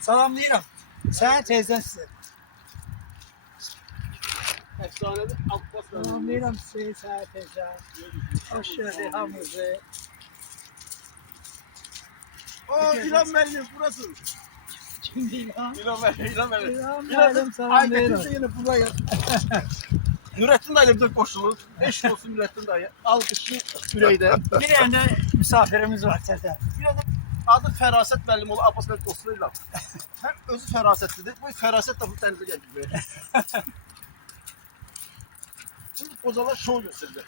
Salamlayıram. Sen teyzəsin. Efsanevi Abbas Məmməd. Salamlayıram sizi, sen teyzə. Hoş geldin hamınızı. Aa, İlhan Müəllim, burası. Kimdi İlhan? İlhan Müəllim, İlhan Müəllim. İlhan Müəllim, salamlayıram. Ay, yine buraya. Nurettin dayı bir koşulur. Eşit olsun Nurettin dayı. Alkışı ürəkdə. Bir yanda misafirimiz var teyze. Bir de adı Fərasət müəllim oğlu Abbas Məmməd dostluğuyla. Hem özü fərasətlidir. Bu fərasət də bu dənizə gəldi buraya. Şimdi qocalar şov göstərir.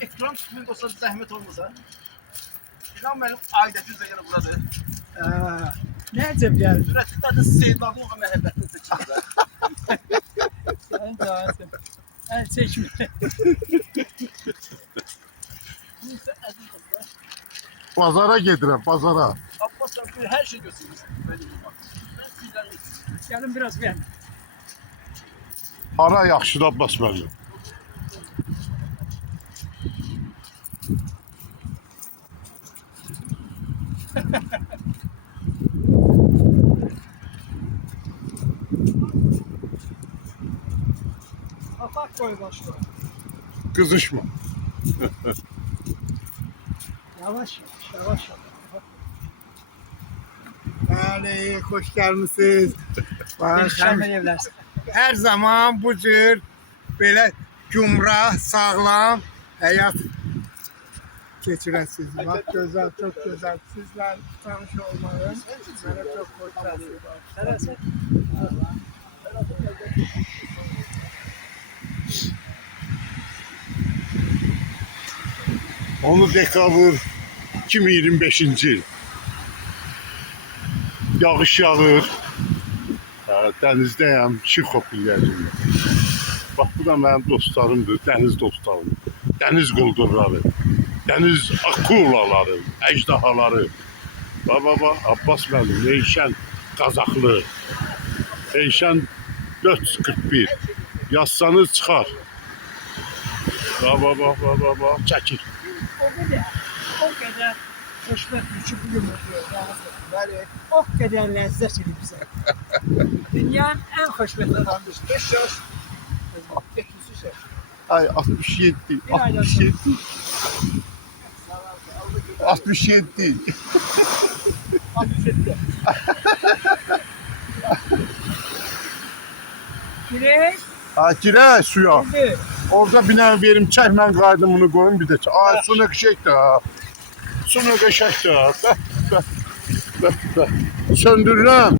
Ekran tutmayın dostlar, zəhmət olmasa. İlhan müəllim ailəti üzrə yenə buradır. Ne cep geldi? Nurettin dayı sevdalı olan məhəbbətini çəkir. Sen cansın. El çekme. Neyse, əziz dostlar. Bazara gedirəm, bazara. Abbas Məmməd hər şey göstərir. Ben sizdən göstərir. Gelin biraz ben. Hara yaxşıdır Abbas müəllim? Kapak koy başına. Qızışma. Yavaş yavaş. Bəli, xoş gəlmisiniz. Şərmən evlərsin. Hər zaman bu cür belə gümrah, sağlam həyat keçirəsiniz. Bax, gözəl, çox gözəl. Sizlə tanış olmağım mənə çox xoş gəlir. Sərəsə. Onu dekabr 2025-ci il. Yağış yağır. Dənizdəyəm, Şirxo pilləcində. Bax, bu da mənim dostlarımdır, dəniz dostlarım. Dəniz quldurları, dəniz akulaları, əjdahaları. Baba, Abbas müəllim, Eyşən Qazaxlı, Eyşən 441. Yazsanız çıxar. Baba, çəkir. O kadar hoşmet gücü bugün oluyor. O kadar lezzet edip bize. Dünyanın en hoşmet adamıdır. 5 yaş. 73 yaş. Ay 67, Bir aydan 67. 67. 67. Güneş, Ha, girək suya. şimdi. Orada bir dənə verim, çək mən qaydım bunu qoyum bir də. Ay, su nə qəşəkdir ha. Su nə qəşəkdir ha. Söndürürəm.